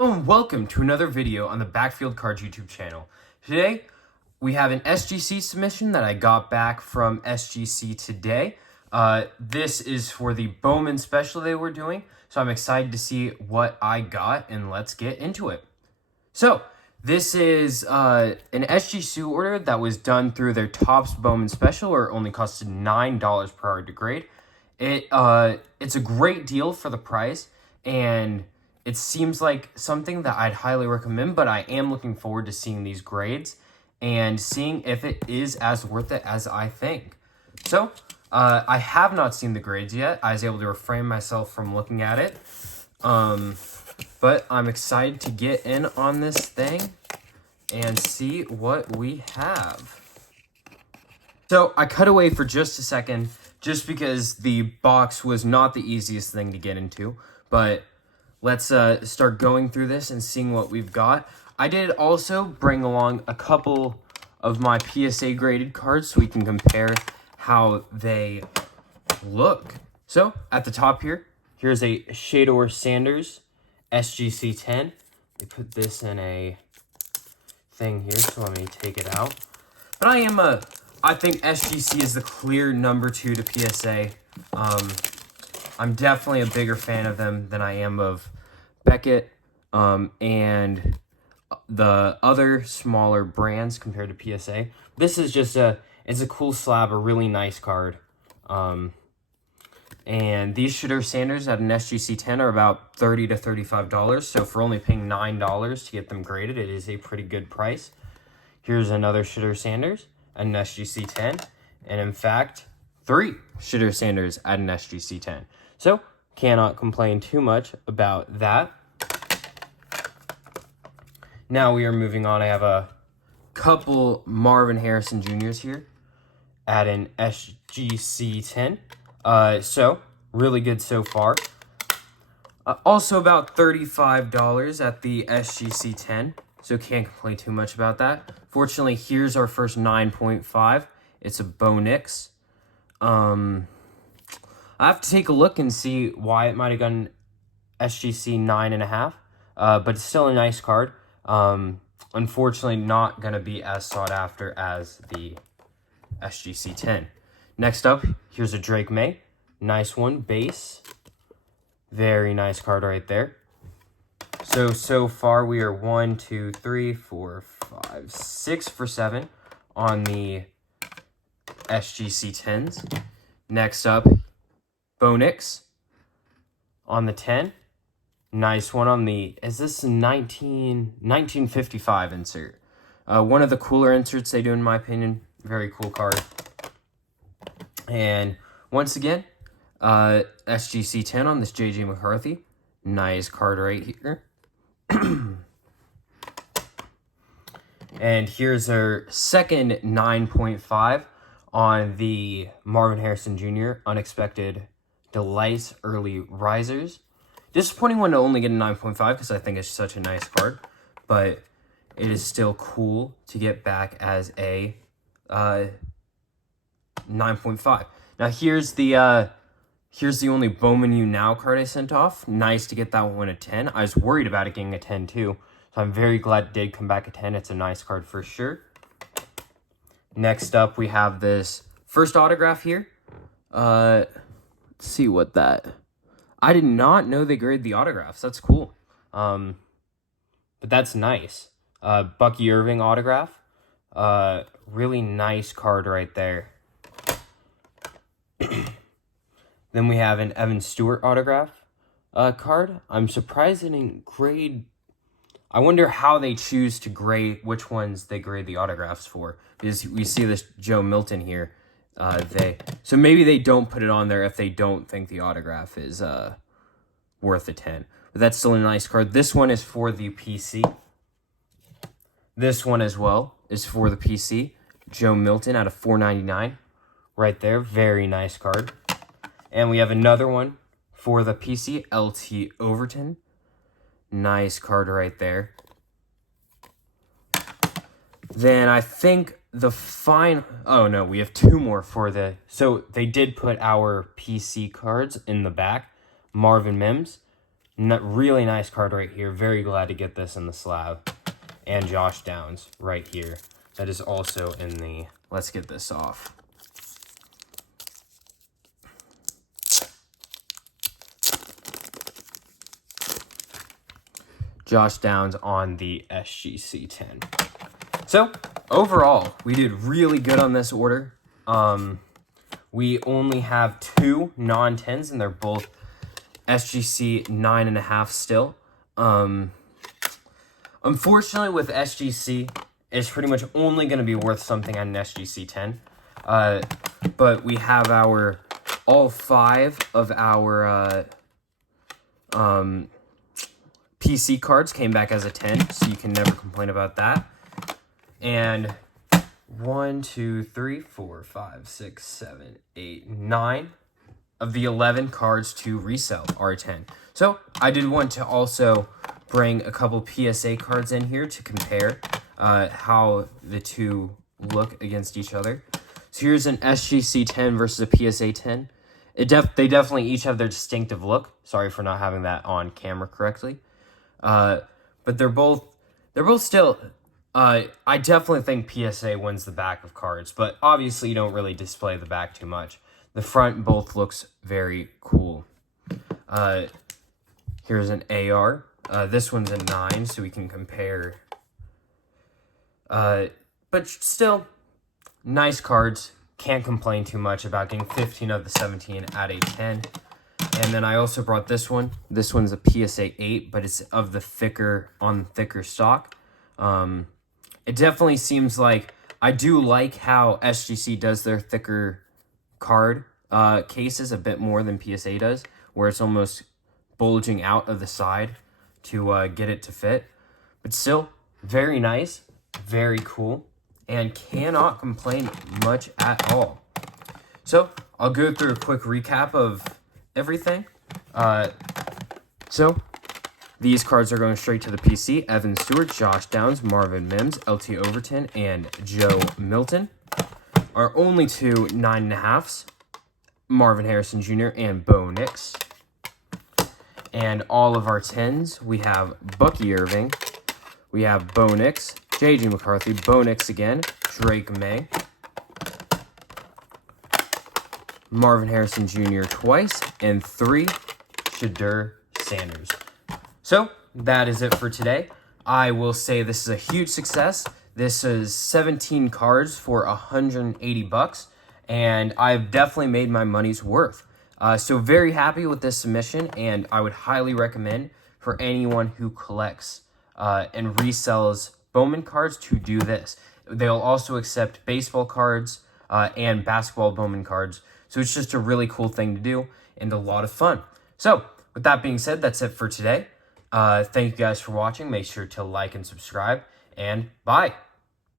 Hello and welcome to another video on the Backfield Cards YouTube channel. Today, we have an SGC submission that I got back from SGC today. This is for the Bowman Special they were doing, so I'm excited to see what I got, and let's get into it. So, this is an SGC order that was done through their Topps Bowman Special, or only costed $9 per card to grade. It's a great deal for the price, and it seems like something that I'd highly recommend, but I am looking forward to seeing these grades and seeing if it is as worth it as I think. So, I have not seen the grades yet. I was able to refrain myself from looking at it. But I'm excited to get in on this thing and see what we have. So, I cut away for just a second just because the box was not the easiest thing to get into, but let's start going through this and seeing what we've got. I did also bring along a couple of my PSA graded cards so we can compare how they look. So, at the top here, here's a Shador Sanders SGC 10. They put this in a thing here, so let me take it out. But I think SGC is the clear number 2 to PSA. I'm definitely a bigger fan of them than I am of Beckett and the other smaller brands compared to PSA. This is just it's a cool slab, a really nice card. And these Shador Sanders at an SGC 10 are about $30 to $35. So for only paying $9 to get them graded, it is a pretty good price. Here's another Shador Sanders at an SGC 10. And in fact, 3 Shador Sanders at an SGC 10. So, cannot complain too much about that. Now we are moving on. I have a couple Marvin Harrison Jr.'s here at an SGC 10. So, really good so far. Also about $35 at the SGC 10. So, can't complain too much about that. Fortunately, here's our first 9.5. It's a Bo Nix. I have to take a look and see why it might have gotten SGC 9.5, but it's still a nice card. Unfortunately, not going to be as sought after as the SGC 10. Next up, here's a Drake May. Nice one, base. Very nice card right there. So far we are 1, 2, 3, 4, 5, 6 for 7 on the SGC 10s. Next up, Bo Nix on the 10. Nice one on the, is this a 1955 insert? One of the cooler inserts they do, in my opinion. Very cool card. And once again, SGC 10 on this JJ McCarthy. Nice card right here. And here's our second 9.5 on the Marvin Harrison Jr. Unexpected Delights Early Risers. Disappointing one to only get a 9.5 because I think it's such a nice card, but it is still cool to get back as a 9.5. Now here's the only Bowman U Now card I sent off. Nice to get that one a 10. I was worried about it getting a 10 too, so I'm very glad it did come back a 10. It's a nice card for sure. Next up, we have this first autograph here. Let's see what that... I did not know they grade the autographs. That's cool. But that's nice. Bucky Irving autograph. Really nice card right there. Then we have an Evan Stewart autograph card. I'm surprised it didn't grade... I wonder how they choose to grade, which ones they grade the autographs for. Because we see this Joe Milton here. So maybe they don't put it on there if they don't think the autograph is worth a 10. But that's still a nice card. This one is for the PC. This one as well is for the PC. Joe Milton out of $4.99. Right there. Very nice card. And we have another one for the PC. LT Overton. Nice card right there. Then I think the final... Oh, no, we have 2 more for the... So they did put our PC cards in the back. Marvin Mims. Really nice card right here. Very glad to get this in the slab. And Josh Downs right here. That is also in the... Let's get this off. Josh Downs on the SGC 10. So, overall, we did really good on this order. We only have 2 non-10s, and they're both SGC 9.5 still. Unfortunately, with SGC, it's pretty much only going to be worth something on an SGC 10. But we have all 5 of our PC cards came back as a 10, so you can never complain about that. And 1, 2, 3, 4, 5, 6, 7, 8, 9 of the 11 cards to resell are a 10. So I did want to also bring a couple PSA cards in here to compare how the two look against each other. So here's an SGC 10 versus a PSA 10. They definitely each have their distinctive look. Sorry for not having that on camera correctly. But they're both still... I definitely think PSA wins the back of cards, but obviously you don't really display the back too much. The front both looks very cool. Here's an AR. This one's a 9, so we can compare. But still, nice cards. Can't complain too much about getting 15 of the 17 at a 10. And then I also brought this one. This one's a PSA 8, but it's of the thicker stock. It definitely seems like, I do like how SGC does their thicker card cases a bit more than PSA does, where it's almost bulging out of the side to get it to fit. But still, very nice, very cool, and cannot complain much at all. So, I'll go through a quick recap of everything. These cards are going straight to the PC. Evan Stewart, Josh Downs, Marvin Mims, LT Overton, and Joe Milton. Our only 2 9.5s, Marvin Harrison Jr. and Bo Nix. And all of our 10s, we have Bucky Irving, we have Bo Nix, J.J. McCarthy, Bo Nix again, Drake May, Marvin Harrison Jr. twice, and 3, Shadur Sanders. So, that is it for today. I will say this is a huge success. This is 17 cards for $180, and I've definitely made my money's worth. So very happy with this submission, and I would highly recommend for anyone who collects and resells Bowman cards to do this. They'll also accept baseball cards and basketball Bowman cards. So it's just a really cool thing to do and a lot of fun. So with that being said, that's it for today. Thank you guys for watching. Make sure to like and subscribe, and bye.